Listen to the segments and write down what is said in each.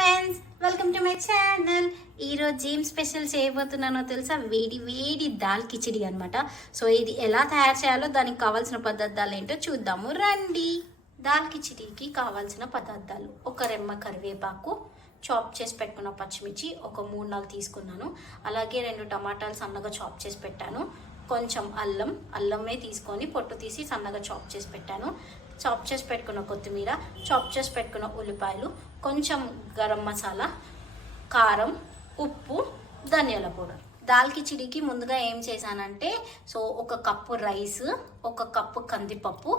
Friends, welcome to my channel. ఈరోజు ఏం special చేయబోతున్నానో తెలుసా? వేడి వేడి దాల్ కిచిడి అనమాట. సో ఇది ఎలా తయారు చేయాలో దానికి కావాల్సిన పదార్థాలు ఏంటో చూద్దాము రండి. దాల్ కిచిడికి కావాల్సిన పదార్థాలు: ఒక రెమ్మ కరివేపాకు, చాప్ చేసి పెట్టుకున్న పచ్చిమిర్చి ఒక 3-4 తీసుకున్నాను. అలాగే 2 టమాటాలు సన్నగా చాప్ చేసి పెట్టాను. కొంచెం అల్లమే తీసుకొని పొట్టు తీసి సన్నగా చాప్ చేసి పెట్టాను. చాప్ చేసి పెట్టుకున్న కొత్తిమీర, చాప్ చేసి పెట్టుకున్న ఉల్లిపాయలు, కొంచెం గరం మసాలా, కారం, ఉప్పు, ధనియాల పౌడర్. దాల్ కిచిడికి ముందుగా ఏం చేశానంటే, సో 1 కప్పు రైస్, 1 కప్పు కందిపప్పు,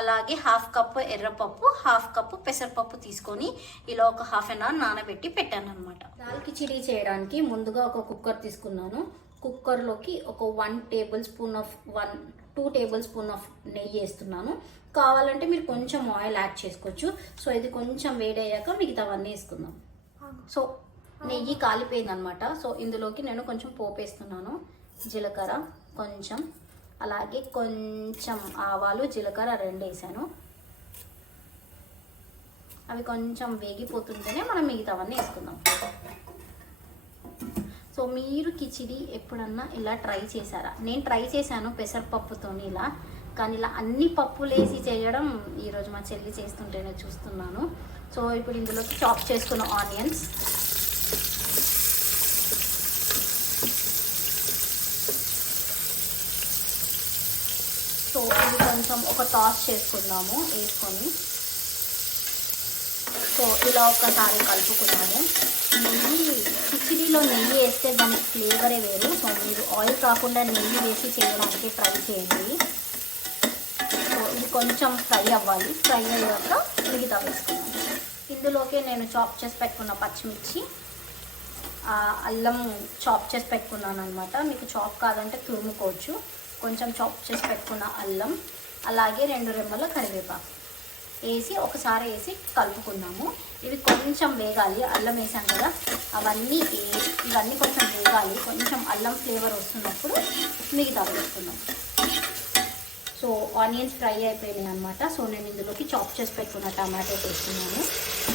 అలాగే 1/2 కప్పు ఎర్రపప్పు, 1/2 కప్పు పెసరపప్పు తీసుకొని ఇలా ఒక 1/2 అవర్ నానబెట్టి పెట్టాను అనమాట. దాల్ కిచిడి చేయడానికి ముందుగా ఒక కుక్కర్ తీసుకున్నాను. కుక్కర్లోకి ఒక 2 టేబుల్ స్పూన్ ఆఫ్ నెయ్యి వేస్తున్నాను. కావాలంటే మీరు కొంచెం ఆయిల్ యాడ్ చేసుకోవచ్చు. సో ఇది కొంచెం వేడయ్యాక మిగతావన్నీ వేసుకుందాం. సో నెయ్యి కాలిపోయింది అనమాట. సో ఇందులోకి నేను కొంచెం పోపు వేస్తున్నాను. జీలకర్ర కొంచెం, అలాగే కొంచెం ఆవాలు, జీలకర్ర 2 వేసాను. అవి కొంచెం వేగిపోతుంటేనే మనం మిగతావన్నీ వేసుకుందాం. సో మీరు కిచిడి ఎప్పుడన్నా ఇలా ట్రై చేశారా? నేను ట్రై చేశాను పెసరపప్పుతో ఇలా, కానీ ఇలా అన్ని పప్పులు వేసి చేయడం ఈరోజు మా చెల్లి చేస్తుంటేనే చూస్తున్నాను. సో ఇప్పుడు ఇందులోకి చాప్ చేసుకున్న ఆనియన్స్, సో ఇది కొంచెం ఒక టాస్ చేసుకుందాము వేసుకొని. సో ఇలా ఒకసారి కలుపుకున్నాము. కిచిడిలో నెయ్యి వేస్తే దానికి ఫ్లేవరే వేరు. సో మీరు ఆయిల్ కాకుండా నెయ్యి వేసి చేయడానికి ట్రై చేయండి. సో ఇది కొంచెం ఫ్రై అవ్వాలి. ఫ్రై అయ్యాక మిగతా వేసుకున్నాను. ఇందులోకి నేను చాప్ చేసి పెట్టుకున్న పచ్చిమిర్చి, అల్లం చాప్ చేసి పెట్టుకున్నాను అనమాట. మీకు చాప్ కాదంటే తురుముకోవచ్చు. కొంచెం చాప్ చేసి పెట్టుకున్న అల్లం, అలాగే 2 రెమ్మల కరివేపాకు వేసి ఒకసారి వేసి కలుపుకున్నాము. ఇవి కొంచెం వేగాలి. అల్లం వేసాం కదా, ఇవన్నీ కొంచెం వేగాలి. కొంచెం అల్లం ఫ్లేవర్ వస్తున్నప్పుడు మిగతా వేస్తున్నాం. సో ఆనియన్స్ ఫ్రై అయిపోయినాయి అనమాట. సో నేను ఇందులోకి చాప్ చేసి పెట్టుకున్న టమాటోస్ వేస్తున్నాను.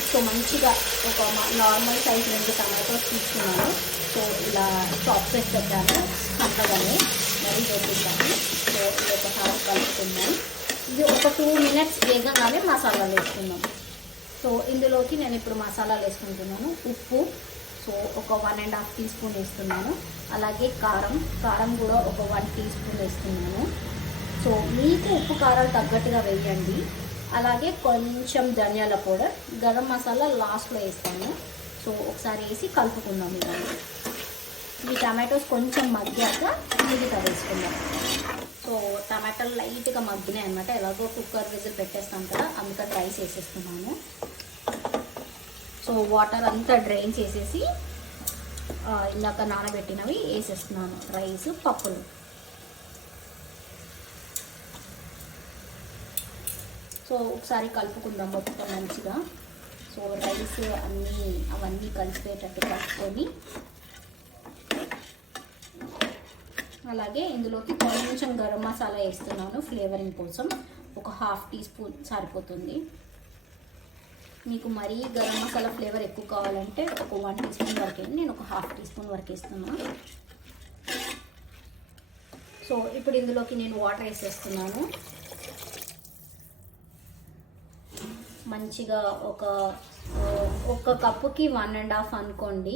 సో మంచిగా ఒక నార్మల్ సైజ్ 2 టమాటోస్ తీసుకున్నాను. సో ఇలా చాప్ చేసి పెట్టాను చక్కగానే, మరీ వేపిస్తాను. సో ఇది ఒకసారి కలుపుకున్నాను. ఇది ఒక 2 మినిట్స్ వేగంగానే మసాలాలు వేసుకుందాం. సో ఇందులోకి నేను ఇప్పుడు మసాలాలు వేసుకుంటున్నాను. ఉప్పు, సో ఒక 1.5 టీ స్పూన్ వేస్తున్నాను. అలాగే కారం కూడా ఒక 1 టీ స్పూన్ వేస్తున్నాను. సో మీకు ఉప్పు కారాలు తగ్గట్టుగా వేయండి. అలాగే కొంచెం ధనియాల పౌడర్, గరం మసాలా లాస్ట్లో వేస్తాను. సో ఒకసారి వేసి కలుపుకుందాం. ఇవన్నీ ఈ టమాటోస్ కొంచెం మగ్గాక మిగతా వేసుకుందాం. సో టమాటాలు లైట్గా మగ్గినాయి అనమాట. ఎలాగో కుక్కర్ విజిల్ పెట్టేస్తాం కదా, అందుకని రైస్ వేసేస్తున్నాను. సో వాటర్ అంతా డ్రైన్ చేసేసి ఇందాక నానబెట్టినవి వేసేస్తున్నాను. రైస్, పప్పులు. సో ఒకసారి కలుపుకుందాం మొత్తం మంచిగా. సో రైస్ అవన్నీ కలిసిపోయేటట్టు కలుపుకొని, అలాగే ఇందులోకి కొంచెం గరం మసాలా వేస్తున్నాను ఫ్లేవరింగ్ కోసం. ఒక 1/2 టీ స్పూన్ సరిపోతుంది. మీకు మరీ గరం మసాలా ఫ్లేవర్ ఎక్కువ కావాలంటే ఒక 1 టీ స్పూన్ వరకు, నేను ఒక 1/2 టీ స్పూన్ వరకు వేస్తున్నాను. సో ఇప్పుడు ఇందులోకి నేను వాటర్ వేసేస్తున్నాను. మంచిగా ఒక కప్పుకి 1.5 అనుకోండి.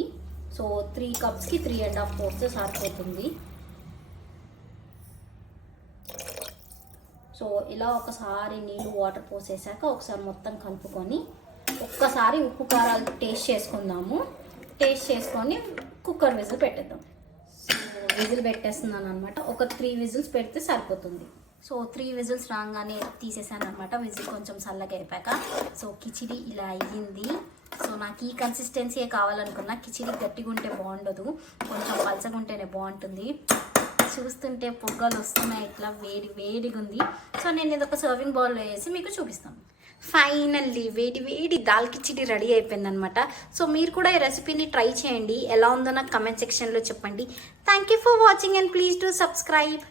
సో 3 కప్స్కి 3.5 పోస్తే సరిపోతుంది. సో ఇలా ఒకసారి నీళ్ళు వాటర్ పోసేసాక ఒకసారి మొత్తం కలుపుకొని ఒక్కసారి ఉప్పు కారాలు టేస్ట్ చేసుకుందాము. టేస్ట్ చేసుకొని కుక్కర్ విజిల్ పెట్టేద్దాం. విజిల్ పెట్టేస్తున్నాను అనమాట. ఒక 3 విజిల్స్ పెడితే సరిపోతుంది. సో 3 విజిల్స్ రాగానే తీసేసాను అనమాట. విజిల్ కొంచెం చల్లగా అయిపోయాక. సో కిచిడి ఇలా అయ్యింది. సో నాకు ఈ కన్సిస్టెన్సీ కావాలనుకున్నా. కిచిడి గట్టిగా ఉంటే బాగుండదు, కొంచెం పలచగా ఉంటేనే బాగుంటుంది. చూస్తుంటే పొగ్గలు వస్తున్నాయి, ఇట్లా వేడిగా ఉంది. సో నేను ఇది ఒక సర్వింగ్ బౌల్లో వేసి మీకు చూపిస్తాను. ఫైనల్లీ వేడి దాల్ కిచిడి రెడీ అయిపోయిందనమాట. సో మీరు కూడా ఈ రెసిపీని ట్రై చేయండి. ఎలా ఉందో నాకు కమెంట్ సెక్షన్లో చెప్పండి. Thank you for watching and please do subscribe.